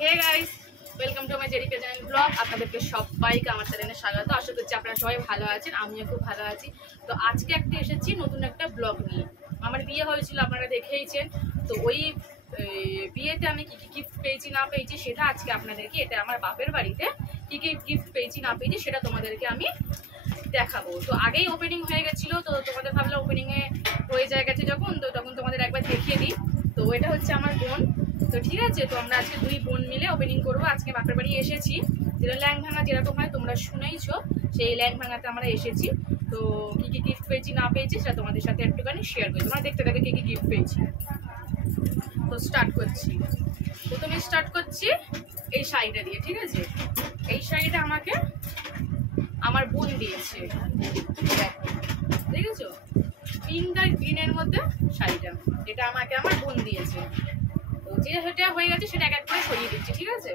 Hey guys, welcome to my জেরিকা channel blog. আপনাদেরকে সবাইকে আমার চ্যানেলে স্বাগত। আশা করছি আপনারা সবাই ভালো আছেন, আমিও খুব ভালো আছি। তো আজকে এসেছি নতুন একটা ব্লগ নিয়ে। আমার বিয়ে হয়েছিল, আপনারা দেখেইছেন। তো ওই বিয়েতে আমি কি কি গিফট পেয়েছি না পেয়েছি সেটা আজকে আপনাদেরকে, এটা আমার বাপের বাড়িতে কি কি গিফট পেয়েছি না পেয়েছি সেটা তোমাদেরকে আমি দেখাবো। তো আগেই ওপেনিং হয়ে গেছিলো, তো তোমাদের ভাবলাম ওপেনিংয়ে হয়ে গেছে যখন, তো তখন তোমাদের একবার দেখিয়ে দিই। তো এটা হচ্ছে আমার বোন। তো ঠিক আছে, তো আমরা আজকে দুই বোন মিলে ওপেনিং করবো। আজকে বাপের বাড়ি এসেছি, যেটা ল্যাংভাঙা যেরকম হয় তোমরা শুনেইছো, সেই ল্যাংভাঙাতে আমরা এসেছি। তো কি কি গিফট পেয়েছি না পেয়েছি সেটা তোমাদের সাথে একটুখানি শেয়ার করি। তোমরা দেখতে থাকে কি কি গিফট পেয়েছি। তো স্টার্ট করছি, প্রথমে স্টার্ট করছি এই শাড়িটা দিয়ে। ঠিক আছে, এই শাড়িটা আমাকে আমার বোন দিয়েছে, দেখেছো, পিঙ্ক আর গ্রিনের মধ্যে শাড়িটা, এটা আমাকে আমার বোন দিয়েছে। তো যেটা হয়ে গেছে সেটা এক এক করে সরিয়ে দিচ্ছি। ঠিক আছে,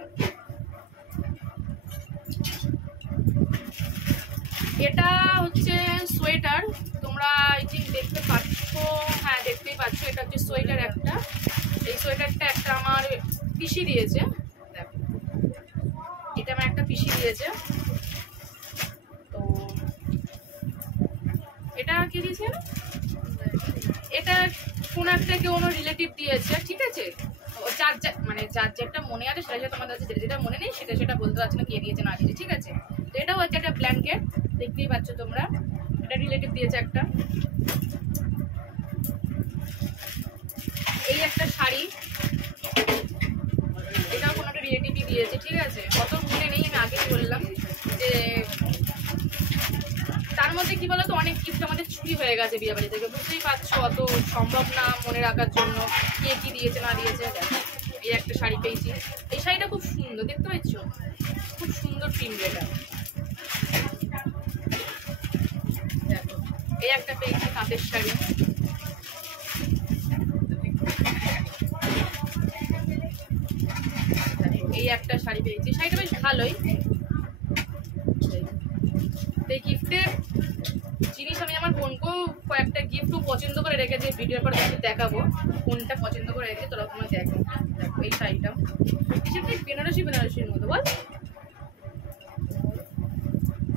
এটা হচ্ছে সোয়েটার, তোমরা এই যে দেখতে পাচ্ছ, হ্যাঁ দেখতেই পাচ্ছ, এটা হচ্ছে সোয়েটার একটা। এই সোয়েটারটা একটা আমার পিসি দিয়েছে, দেখো এটা আমার একটা পিসি দিয়েছে। তো এটা কি দিয়েছে, এটা কোন একটা কেউ রিলেটিভ দিয়েছে। ঠিক আছে, যার যেটা মনে আছে সেটা তোমাদের আছে, যেটা মনে নেই সেটা বলতে পারছি না কে দিয়েছে না দিয়েছে। ঠিক আছে, তো এটা হচ্ছে একটা ব্ল্যাঙ্কেট, দেখতেই পাচ্ছ তোমরা, এটা রিলেটিভ দিয়েছে একটা। এই একটা শাড়ি, এটাও কোনো একটা রিলেটিভই দিয়েছে। ঠিক আছে, অত মনে নেই, আমি আগেই বললাম যে তার মধ্যে কি বলতো, অনেক গিফট আমাদের চুরি হয়ে গেছে বিয়ে বাড়ি থেকে, বুঝতেই পারছো, অত সম্ভব না মনে রাখার জন্য কে কি দিয়েছে না দিয়েছে। এই একটা শাড়ি পেয়েছি, এই শাড়িটা খুব সুন্দর, দেখতে পাচ্ছ, খুব সুন্দর প্রিন্ট এটা। দেখো, এই একটা পেয়েছি তাঁতের শাড়ি। এই একটা শাড়ি পেয়েছি, শাড়িটা বেশ ভালোই। এই গিফটের জিনিস আমি আমার বোনকেও কয়েকটা গিফটও পছন্দ করে রেখেছি, ভিডিওর পর দেখাবো কোনটা পছন্দ করে রেখেছি, তোরা তোমরা দেখো। দেখো এই শাড়িটা, সেটা বেনারসির মতো, বল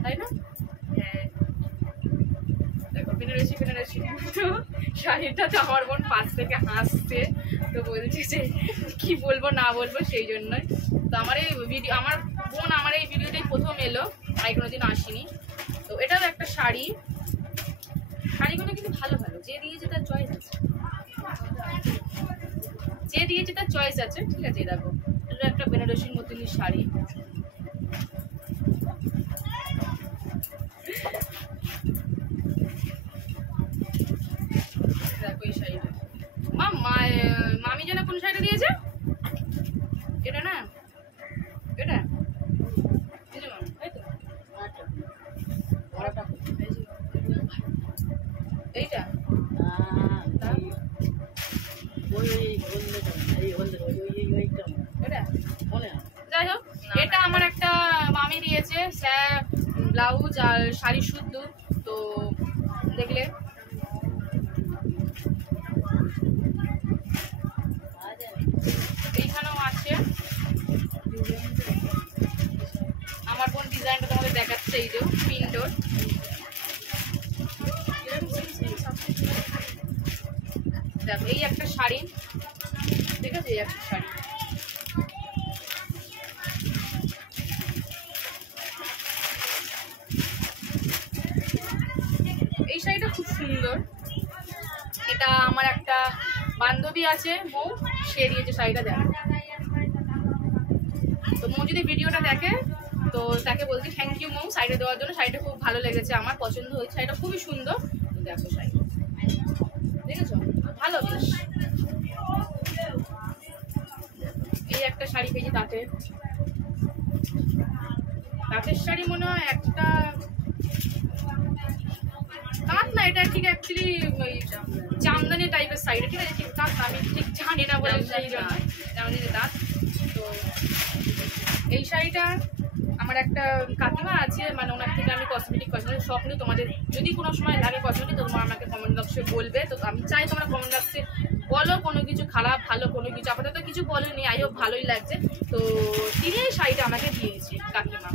তাই না? হ্যাঁ দেখো, বেনারসি শাড়িটা। তো আমার বোন পাশ থেকে হাসছে, তো বলছে যে কি বলবো না বলবো, সেই জন্যই। তো আমার বোন আমার এই ভিডিওটাই প্রথম এলো, আমি কোনোদিন আসিনি। তো এটাও একটা শাড়ি, শাড়িগুলো কিন্তু ভালো ভালো, যে দিয়েছে তার চয়েস আছে, যে দিয়েছে তার চয়েস আছে। ঠিক আছে, দেখো এটা একটা বেনারসির মতনই শাড়ি। দেখো এই শাড়িটা, মামি যেন কোন শাড়িটা দিয়েছে, এটা না, এটা এইটা, যাই হোক, এটা আমার একটা মামি দিয়েছে, ব্লাউজ আর শাড়ি শুদ্ধ। তো দেখলে এইখানেও আছে, আমার কোন ডিজাইনটা তোমাদের দেখাচ্ছে, এই যে প্রিন্টর। দেখো এই একটা শাড়ি, ঠিক আছে, এই একটা শাড়ি। এই শাড়িটা খুব সুন্দর, এটা আমার একটা বান্ধবী আছে মৌ, সে দিয়েছে শাড়িটা। দেখো, তো মৌ যদি ভিডিওটা দেখে তো তাকে বলছি থ্যাংক ইউ মৌ শাড়িটা দেওয়ার জন্য। শাড়িটা খুব ভালো লেগেছে, আমার পছন্দ হয়েছে, শাড়িটা খুবই সুন্দর। তো দেখো শাড়ি, দেখেছো, ভালো বেশ। এই একটা শাড়ি পেয়েছি তাঁতের শাড়ি, মনে হয় একটা তাঁত না, এটা ঠিক অ্যাকচুয়ালি ওই জামদানি টাইপের শাড়িটা। ঠিক আছে, ঠিক তাঁত আমি ঠিক জানি না বলে সেই জন্য জামদানি তাঁত। তো এই শাড়িটা আমার একটা কাকিমা আছে, মানে ওনার থেকে আমি কসমেটিক সব নিয়ে তোমাদের যদি কোনো সময় লাগে কসমেটিক তো তোমরা আমাকে কমেন্ট বক্সে বলবে। তো আমি চাই তোমরা কমেন্ট বক্সে বলো কোনো কিছু খারাপ ভালো কোনো কিছু, আপাতত কিছু বলেনি, আই হোপ ভালোই লাগছে। তো তিনি এই শাড়িটা আমাকে দিয়েছে কাকিমা।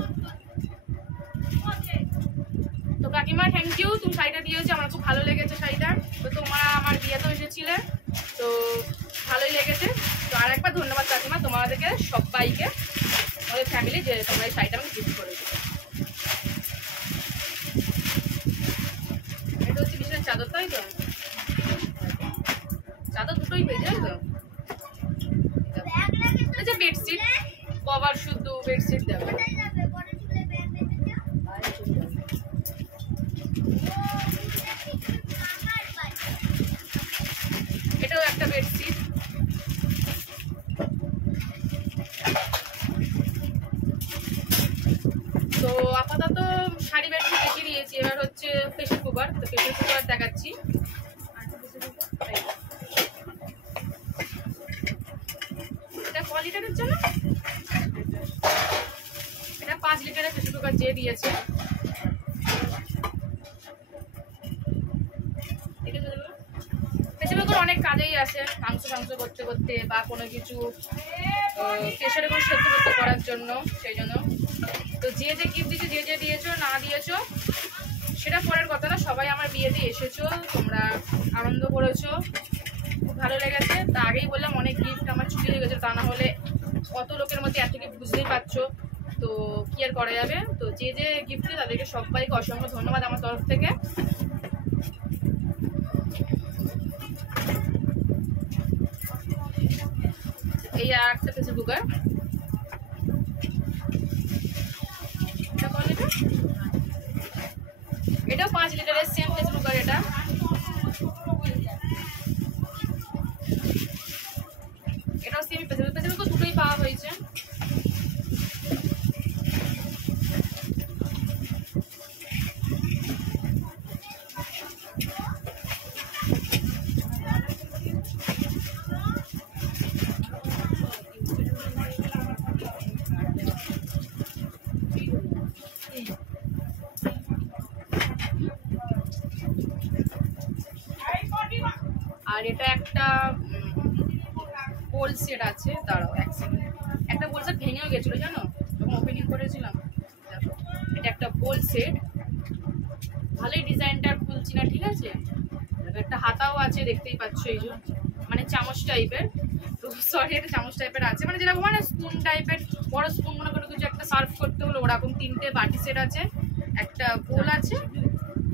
তো কাকিমা থ্যাংক ইউ, তুমি শাড়িটা দিয়েছো, আমার খুব ভালো লেগেছে শাড়িটা। তো তোমরা আমার বিয়েতেও এসেছিলে, তো ভালোই লেগেছে। তো আর একবার ধন্যবাদ কাকিমা তোমাদেরকে সবাইকে, আমাদের ফ্যামিলি, যে তোমরা এই শাড়িটা আমাকে গিফট করে দিবে। এটা হচ্ছে বিছানার চাদর, তাই তো? চাদর দুটোই পেয়ে যাই তো। আচ্ছা বেডশিট, কভার শুদ্ধ বেডশিট দেবো। এটাও একটা বেডশিট। তো আপাতত শাড়ি বেডশিট দেখিয়ে দিয়েছি, এবার হচ্ছে প্রেসার কুকার। তো প্রেসার কুকার দেখাচ্ছি। এটা ক লিটারের জন্য? এটা 5 লিটারের প্রেসার কুকার যে দিয়েছে। প্রেসার কুকার অনেক কাজেই আসে, মাংস করতে করতে বা কোনো কিছু প্রেসারে করে সেদ্ধ করতে করার জন্য, সেই জন্য। তো যে গিফট দিয়েছো, যে দিয়েছো না দিয়েছো সেটা পরের কথা না, সবাই আমার বিয়েতে এসেছো, তোমরা আনন্দ করেছো, খুব ভালো লেগেছে। তা আগেই বললাম অনেক গিফট আমার ছুটি হয়ে গেছে, তা না হলে অত লোকের মধ্যে এত গিফট বুঝতেই পারছো, তো কি আর করা যাবে। তো যে গিফট দিয়ে তাদেরকে সবাইকে অসংখ্য ধন্যবাদ আমার তরফ থেকে। এই আর একটা প্রেসার কুকার, এটাও 5 লিটারের সেম প্রেসার কুকার। এটাও সেম প্রেসার কুকার, দুটোই পাওয়া হয়েছে। আর এটা একটা বোল সেট আছে, দাঁড়াও এক সেকেন্ড, একটা বোল সেট ভেঙেও গেছিলো জানো যখন ওপেনিং করেছিলাম। দেখো এটা একটা বোল সেট, ভালোই ডিজাইনটা খুলছি না, ঠিক আছে। একটা হাতাও আছে দেখতেই পাচ্ছ, এই যে মানে চামচ টাইপের। তো সরি, এটা চামচ টাইপের আছে, মানে যেরকম মানে স্পুন টাইপের, বড় স্পুন মনে করে কিছু একটা সার্ভ করতে হলো ওরকম। 3টে বাটি সেট আছে, একটা বোল আছে,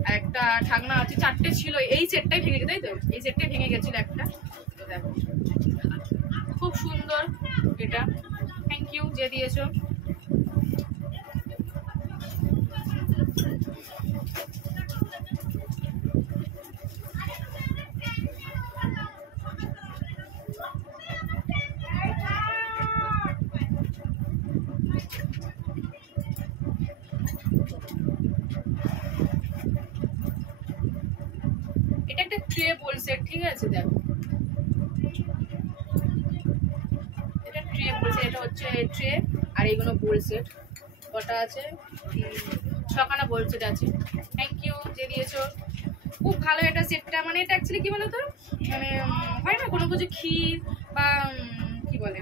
আর একটা ঢাকনা আছে, 4টে ছিল। এই সেটটাই ভেঙে গেছে, তাই তো? এই সেটটাই ভেঙে গেছিল একটা। তো দেখো খুব সুন্দর এটা, থ্যাংক ইউ যে দিয়েছো। এটা একটা ট্রে বোল সেট, ঠিক আছে। দেখো এটা ট্রে বোল সেট, এটা হচ্ছে ট্রে, আর এইগুলো বোল সেট কটা আছে, 6খানা বোল সেট আছে। থ্যাংক ইউ যে দিয়েছো, খুব ভালো এটা সেটটা। মানে এটা অ্যাকচুয়ালি কি বলতো, মানে হয় না কোনো কিছু ক্ষীর বা কি বলে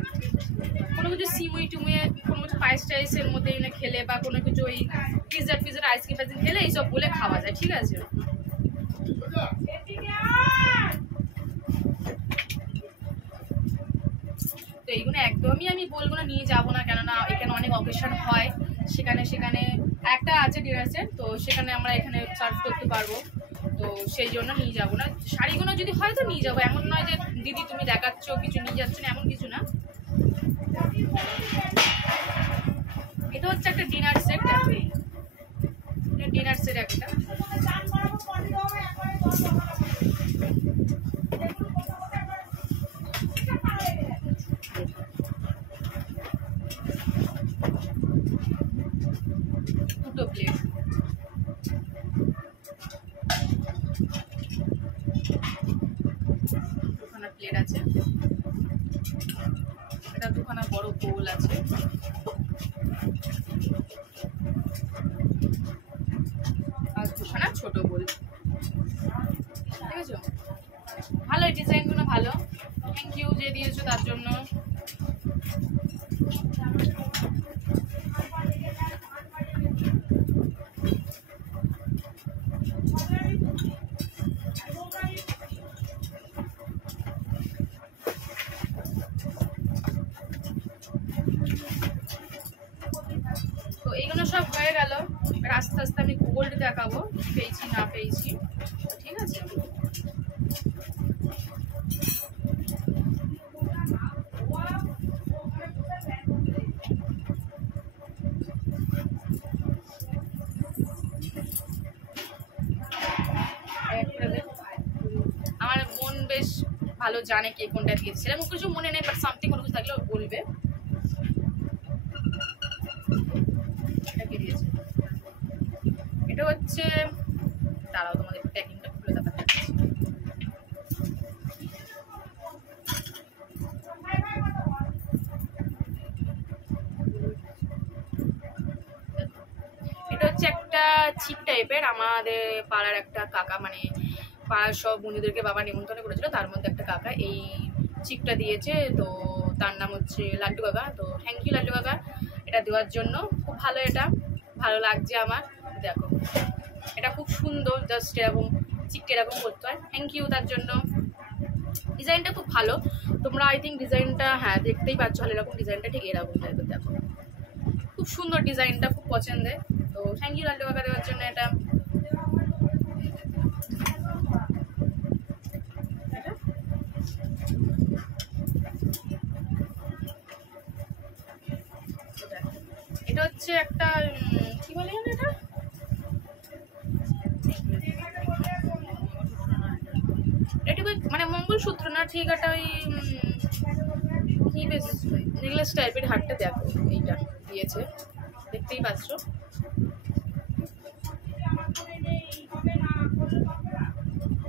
কোনো কিছু সিমুই টুমুয়ে কোনো কিছু পায়েস টাইসের মধ্যে এনে খেলে, বা কোনো কিছু ওই পিৎজা আইসক্রিম ফাইসক্রিম খেলে এইসব বলে খাওয়া যায়, ঠিক আছে। তো এইগুলো একদমই আমি বলবো না নিয়ে যাবো না, কেননা এখানে অনেক অকেশন হয়, সেখানে একটা আছে ডিনার সেট, তো সেখানে আমরা এখানে সার্ভ করতে পারবো, তো সেই জন্য নিয়ে যাবো না। শাড়িগুলো যদি হয় তো নিয়ে যাবো, এমন নয় যে দিদি তুমি দেখাচ্ছ কিছু নিয়ে যাচ্ছ না, এমন কিছু না। এটা হচ্ছে একটা ডিনার সেট, এটা ডিনার সেট একটা। দুটো প্লেট, দুখানা প্লেট আছে, এটা দুখানা বড় বোল আছে, দিয়েছো তার জন্য। তো এইগুলো সব হয়ে গেল। আস্তে আস্তে আমি গোল্ড দেখাবো পেয়েছি না পেয়েছি, ঠিক আছে। আমার বোন বেশ ভালো জানে কে কোনটা দিয়েছে, সেরকম কিছু মনে নেই, বাট সামথিং কোনো কিছু থাকলে বলবে। এটা হচ্ছে, দাঁড়াও তোমাদের প্যাকিংটা খুলে দেখাচ্ছি। এটা হচ্ছে একটা চিপ টাইপের, আমাদের পাড়ার একটা কাকা, মানে পাড়ার সব বন্ধুদেরকে বাবা নিমন্ত্রণ করেছিল, তার মধ্যে একটা কাকা এই চিপটা দিয়েছে। তো তার নাম হচ্ছে লাড্ডু কাকা। তো থ্যাংক ইউ লাড্ডু কাকা এটা দেওয়ার জন্য। খুব ভালো, এটা ভালো লাগছে আমার। দেখো এটা খুব সুন্দর, জাস্ট এরকম চিপটা এরকম করতে হয়। থ্যাংক ইউ তার জন্য। ডিজাইনটা খুব ভালো, তোমরা আই থিঙ্ক ডিজাইনটা হ্যাঁ দেখতেই পাচ্ছ, হলে এরকম ডিজাইনটা ঠিক এরকম টাইপের। দেখো খুব সুন্দর ডিজাইনটা, খুব পছন্দের। তো থ্যাংক ইউ লাড্ডু কাকা দেওয়ার জন্য এটা। এটা হচ্ছে একটা কি বলে এটা, এটা মানে মঙ্গলসূত্র না ঠিক, একটা ওই কি বেশ নেকলেস টাইপের হারটা। দেখো এইটা দিয়েছে, দেখতেই পাচ্ছ।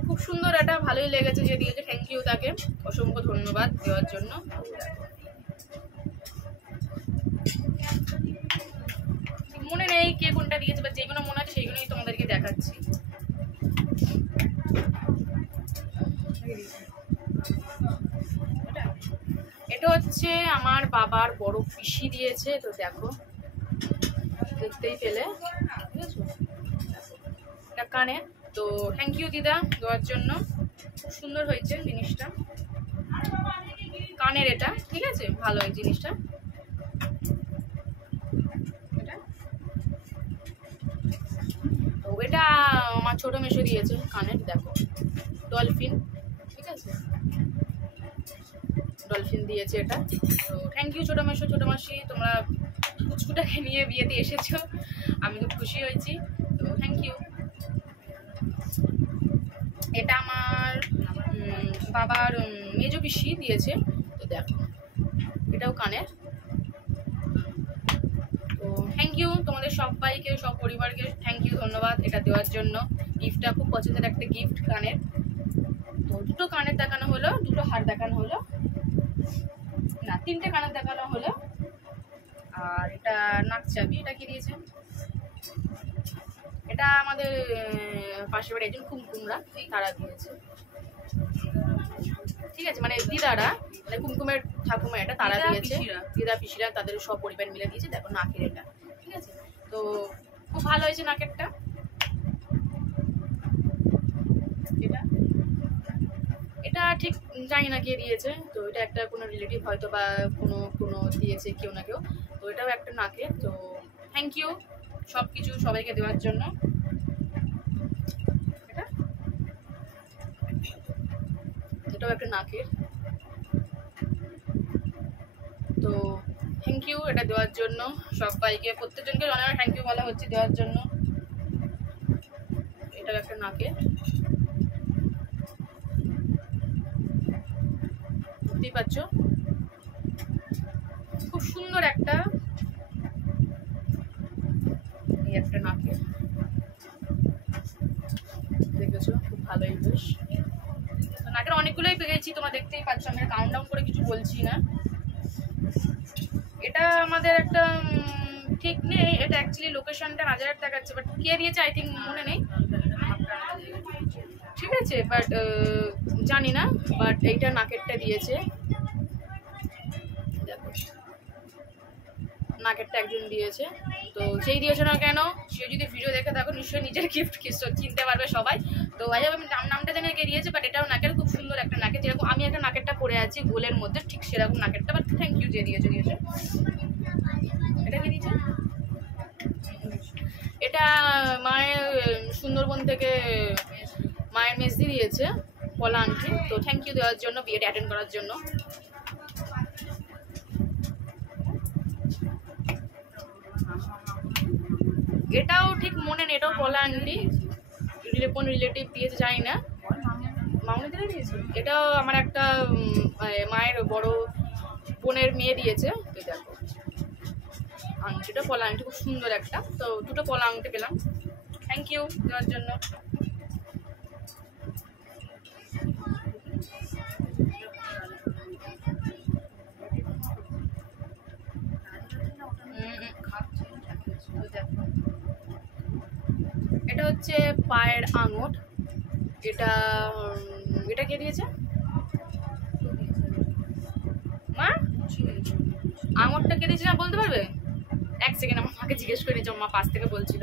খুব সুন্দর, এটা ভালোই লেগেছে যে দিয়েছে। থ্যাংক ইউ তাকে, অসংখ্য ধন্যবাদ দেওয়ার জন্য। মনে নেই কে কোনটা দিয়েছে, বা যেগুলো মনে আছে সেইগুলোই তোমাদেরকে দেখাচ্ছি। এটা হচ্ছে আমার বাবার বড় পিসি দিয়েছে। তো দেখো দেখতেই পেলে, ঠিক আছে। এটা কানে। তো থ্যাংক ইউ দিদা দেওয়ার জন্য, খুব সুন্দর হয়েছে জিনিসটা, কানের এটা, ঠিক আছে, ভালো এই জিনিসটা। তো এটা আমার ছোট মেশো দিয়েছে কানের। দেখো ডলফিন, ঠিক আছে, ডলফিন দিয়েছে এটা। তো থ্যাংক ইউ ছোটো মেশো, ছোটো মাসি, তোমরা পুচকুটাকে নিয়ে বিয়েতে এসেছো, আমি খুব খুশি হয়েছি। তো থ্যাংক ইউ। এটা আমার বাবার মেজো পিসি দিয়েছে। তো দেখো এটাও কানের। তো থ্যাংক ইউ তোমাদের সবাইকে, সব পরিবারকে থ্যাংক ইউ, ধন্যবাদ এটা দেওয়ার জন্য। গিফটটা খুব পছন্দের একটা গিফট, কানের। তো দুটো কানের দেখানো হলো, দুটো হার দেখানো হলো, না তিনটে কানের দেখানো হলো। আর এটা নাক চাবি, এটা কি দিয়েছে, এটা আমাদের পাশের বাড়ি একজন কুমকুমরা তারা দিয়েছে, ঠিক আছে, মানে দিদারা, মানে কুমকুমের ঠাকুমা এটা তারা দিয়েছে, দিদা পিসিরা তাদের সব পরিবার মিলে দিয়েছে। দেখো নাকের এটা, ঠিক আছে। তো খুব ভালো হয়েছে নাকেরটা। এটা ঠিক জানি না কে দিয়েছে, তো এটা একটা কোনো রিলেটিভ হয়তো বা কোনো দিয়েছে কেউ না কেউ। তো এটাও একটা নাকের। তো থ্যাংক ইউ সব কিছু সবাইকে দেওয়ার জন্য। এটাও একটা নাকের। তো থ্যাংক ইউ এটা দেওয়ার জন্য সবাইকে, প্রত্যেকজনকে অনেক থ্যাংক ইউ বলা হচ্ছে দেওয়ার জন্য। এটাও একটা নাকের, বুঝতেই পারছো, খুব সুন্দর একটা, এই একটা নাকের, দেখেছো খুব ভালোই বেশ। নাকের অনেকগুলোই পেয়েছি, তোমরা দেখতেই পাচ্ছ, আমি কাউন্ট ডাউন করে কিছু বলছি না। এটা আমাদের একটা ঠিক নেই, এটা অ্যাকচুয়ালি লোকেশনটা হাজার দেখাচ্ছে, বাট কে দিয়েছে আই থিঙ্ক মনে নেই, ঠিক আছে, বাট জানি না। বাট এইটা নাকেরটা দিয়েছে, নাকেরটা একজন দিয়েছে। তো যেই দিয়েছে না কেন, সে যদি ভিডিও দেখে থাকো নিশ্চয়ই নিজের গিফট চিনতে পারবে সবাই। তো ভাই আমি নামটা জানি কে দিয়েছে, বাট এটাও নাকের খুব সুন্দর একটা নাকের, যেরকম আমি একটা নাকেরটা পরে আছি গোলের মধ্যে, ঠিক সেরকম নাকেরটা। বাট থ্যাংক ইউ যে দিয়েছে। এটা কি দিয়েছে? এটা মায়ের সুন্দরবন থেকে মায়ের মেসদি দিয়েছে, পলা আন্টি। তো থ্যাংক ইউ দেওয়ার জন্য, বিয়েটা অ্যাটেন্ড করার জন্য। এটাও ঠিক মনে নেই, এটাও পলা আন্টি, কোন রিলেটিভ দিয়েছে জানি না, মামনি দিলে দিয়েছে। এটাও আমার একটা মায়ের বড় বোনের মেয়ে দিয়েছে। তো দেখো আংটিটা পলা আংটি, খুব সুন্দর একটা। তো দুটো পলা আংটি পেলাম, থ্যাংক ইউ দেওয়ার জন্য। এটা হচ্ছে পায়ের আঙট। এটা এটা কে দিয়েছে মা? আঙটটা কে দিয়েছে না বলতে পারবে? এক সেকেন্ড আমার মাকে জিজ্ঞেস করে নিচ্ছি, মা পাশ থেকে বলছিল।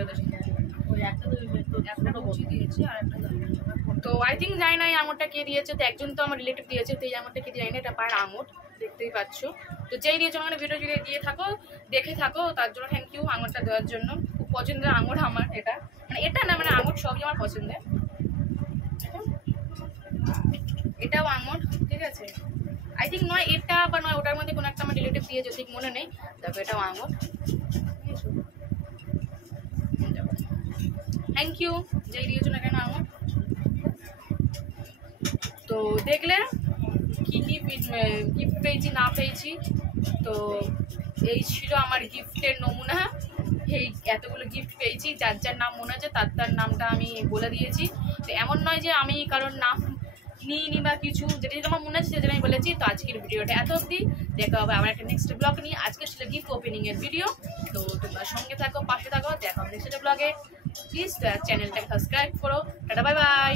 তো আই থিঙ্ক জানি না এই আঙুরটা কে দিয়েছে। তো একজন তো আমার রিলেটিভ দিয়েছে, তো এই আঙুরটা কে জানি না। এটা পায়ের আঙুর, দেখতেই পাচ্ছ। তো যেই দিয়েছো মানে ভিডিও যদি দিয়ে থাকো, দেখে থাকো, তার জন্য থ্যাংক ইউ আঙুরটা দেওয়ার জন্য। খুব পছন্দের আঙুর আমার এটা, মানে এটা না, মানে আঙুর সবই আমার পছন্দের। এটাও আঙুর, ঠিক আছে। আই থিঙ্ক নয় এটা বা নয় ওটার মধ্যে কোনো একটা আমার রিলেটিভ দিয়েছে, ঠিক মনে নেই। দেখো এটাও আঙুর, থ্যাংক ইউ যেই দিয়েছো না কেন আঙুর। তো দেখলে কি কি গিফট পেয়েছি না পেয়েছি। তো এই ছিল আমার গিফটের নমুনা। এই এতগুলো গিফট পেয়েছি, যার যার নাম মনে আছে তার তার নামটা আমি বলে দিয়েছি। তো এমন নয় যে আমি কারোর নাম নিইনি বা কিছু, যেটা যেটা আমার মনে আছে সেটা আমি বলেছি। তো আজকের ভিডিওটা এত অবধি, দেখা হবে আমার একটা নেক্সট ব্লগ নিয়ে। আজকে ছিল গিফট ওপেনিংয়ের ভিডিও। তো তোমরা সঙ্গে থাকো, পাশে থাকো, দেখা হবে নেক্সট ব্লগে। প্লিজ চ্যানেলটাকে সাবস্ক্রাইব করো। Tata, bye bye.